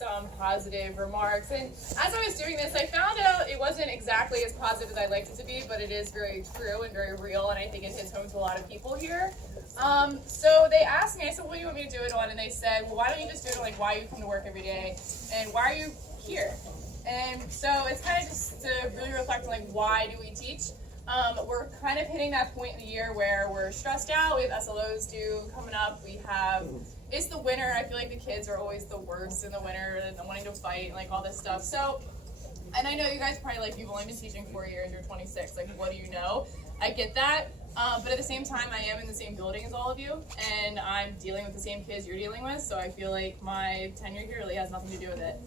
some positive remarks. And as I was doing this, I found out it wasn't exactly as positive as I'd liked it to be, but it is very true and very real, and I think it hits home to a lot of people here. So they asked me, I said, what do you want me to do it on? And they said, well, why don't you just do it on like why you come to work every day and why are you here? And so it's kind of just to really reflect on like why do we teach? We're kind of hitting that point in the year where we're stressed out. We have SLOs due coming up. It's the winter. I feel like the kids are always the worst in the winter and wanting to fight and like all this stuff. So, and I know you guys probably like, you've only been teaching 4 years, you're 26, like what do you know? I get that. But at the same time, I am in the same building as all of you, and I'm dealing with the same kids you're dealing with, so I feel like my tenure here really has nothing to do with it.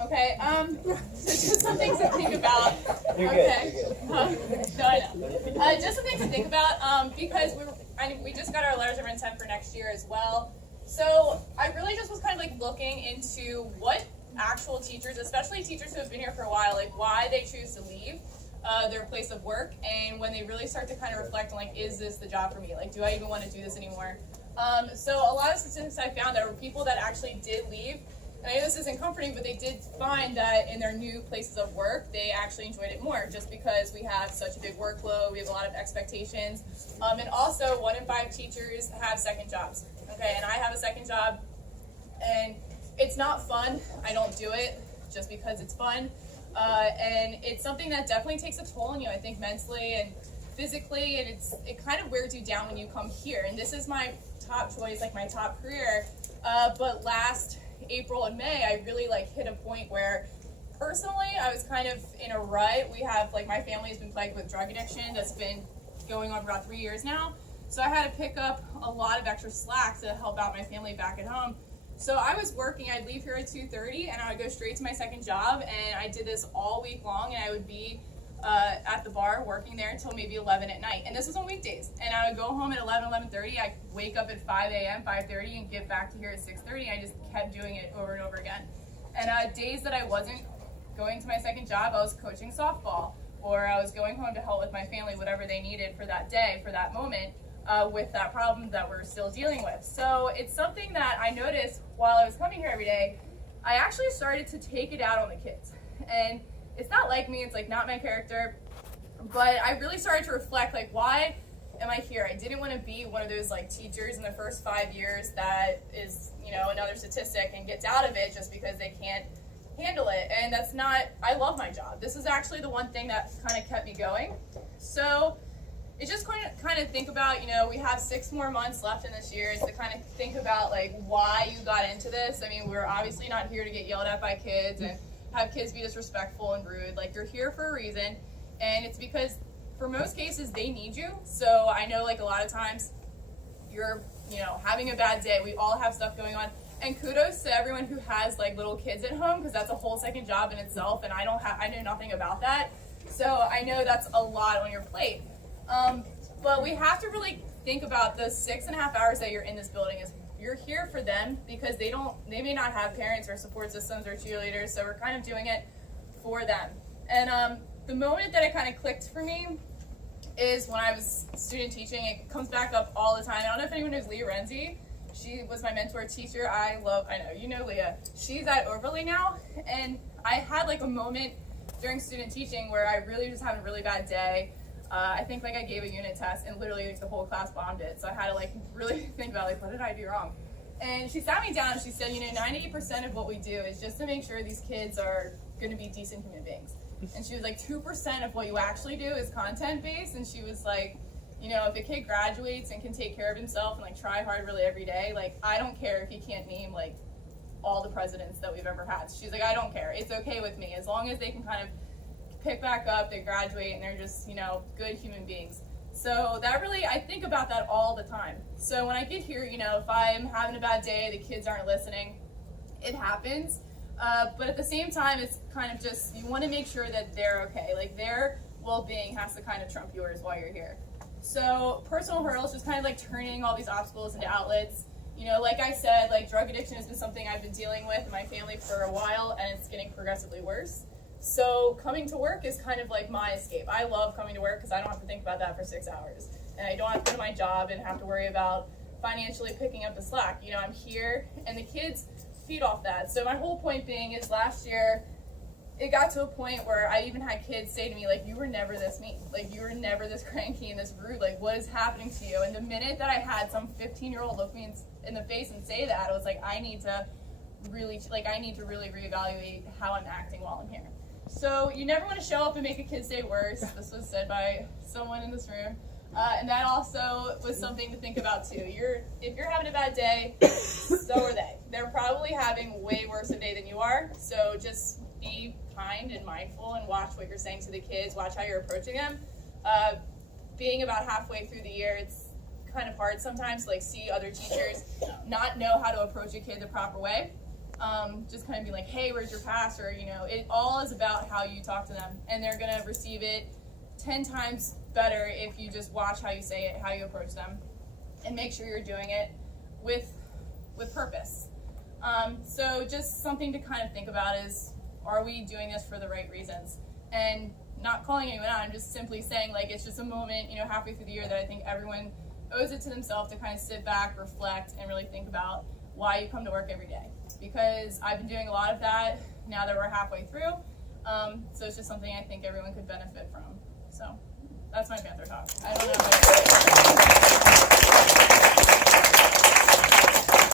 Okay, so just some things to think about. You're okay. good. No, I know. Just some things to think about, because we just got our letters of intent for next year as well. So I really just was kind of like looking into what actual teachers, especially teachers who have been here for a while, like why they choose to leave their place of work, and when they really start to kind of reflect on like, is this the job for me? Like, do I even want to do this anymore? So a lot of statistics I found that were people that actually did leave. And I know this isn't comforting, but they did find that in their new places of work, they actually enjoyed it more, just because we have such a big workload, we have a lot of expectations. And also 1 in 5 teachers have second jobs. Okay, and I have a second job, and it's not fun. I don't do it just because it's fun. And it's something that definitely takes a toll on you, I think, mentally and physically, and it kind of wears you down when you come here. And this is my top choice, like my top career. But last April and May, I really like hit a point where personally I was kind of in a rut. We have, like, my family has been plagued with drug addiction that's been going on for about 3 years now. So I had to pick up a lot of extra slack to help out my family back at home. So I was working, I'd leave here at 2:30 and I would go straight to my second job, and I did this all week long, and I would be at the bar working there until maybe 11 at night. And this was on weekdays. And I would go home at 11:30, I'd wake up at 5 a.m., 5:30, and get back to here at 6:30. I just kept doing it over and over again. And days that I wasn't going to my second job, I was coaching softball, or I was going home to help with my family, whatever they needed for that day, for that moment, with that problem that we're still dealing with. So it's something that I noticed while I was coming here every day. I actually started to take it out on the kids. And it's not like me, it's like not my character, but I really started to reflect, like, why am I here? I didn't want to be one of those like teachers in the first 5 years that is, you know, another statistic and gets out of it just because they can't handle it. And that's not, I love my job. This is actually the one thing that kind of kept me going. So it's just kind of think about, you know, we have 6 more months left in this year, is to kind of think about like why you got into this. I mean, we're obviously not here to get yelled at by kids and have kids be disrespectful and rude. Like, you're here for a reason, and it's because for most cases they need you. So I know, like, a lot of times you're, you know, having a bad day. We all have stuff going on, and kudos to everyone who has like little kids at home, because that's a whole second job in itself, and I know nothing about that. So I know that's a lot on your plate. But we have to really think about the 6.5 hours that you're in this building. Is you're here for them, because they may not have parents or support systems or cheerleaders, so we're kind of doing it for them. And the moment that it kind of clicked for me is when I was student teaching. It comes back up all the time. I don't know if anyone knows Leah Renzi. She was my mentor teacher. I know, you know Leah. She's at Overley now, and I had like a moment during student teaching where I really was having a really bad day. I think like I gave a unit test and literally like the whole class bombed it. So I had to like really think about like, what did I do wrong? And she sat me down and she said, you know, 98% of what we do is just to make sure these kids are going to be decent human beings. And she was like, 2% of what you actually do is content based. And she was like, you know, if a kid graduates and can take care of himself and like try hard really every day, like, I don't care if he can't name like all the presidents that we've ever had. She's like, I don't care. It's okay with me as long as they can kind of pick back up, they graduate, and they're just, you know, good human beings. So that really, I think about that all the time. So when I get here, you know, if I'm having a bad day, the kids aren't listening, it happens. But at the same time, it's kind of just, you want to make sure that they're okay. Like, their well-being has to kind of trump yours while you're here. So personal hurdles, just kind of like turning all these obstacles into outlets. You know, like I said, like, drug addiction has been something I've been dealing with in my family for a while, and it's getting progressively worse. So coming to work is kind of like my escape. I love coming to work because I don't have to think about that for 6 hours. And I don't have to go to my job and have to worry about financially picking up the slack. You know, I'm here, and the kids feed off that. So my whole point being is last year, it got to a point where I even had kids say to me, like, you were never this mean. Like, you were never this cranky and this rude. Like, what is happening to you? And the minute that I had some 15-year-old look me in the face and say that, I was like, I need to really reevaluate how I'm acting while I'm here. So you never want to show up and make a kid's day worse. This was said by someone in this room. And that also was something to think about too. If you're having a bad day, so are they. They're probably having way worse a day than you are. So just be kind and mindful and watch what you're saying to the kids. Watch how you're approaching them. Being about halfway through the year, it's kind of hard sometimes to see other teachers not know how to approach a kid the proper way. Just kind of be like, hey, where's your pass? Or, it all is about how you talk to them. And they're going to receive it 10 times better if you just watch how you say it, how you approach them, and make sure you're doing it with purpose. So just something to kind of think about is, are we doing this for the right reasons? And not calling anyone out, I'm just simply saying, it's just a moment, halfway through the year that I think everyone owes it to themselves to kind of sit back, reflect, and really think about why you come to work every day. Because I've been doing a lot of that now that we're halfway through. So it's just something I think everyone could benefit from. So that's my Panther talk. I don't know.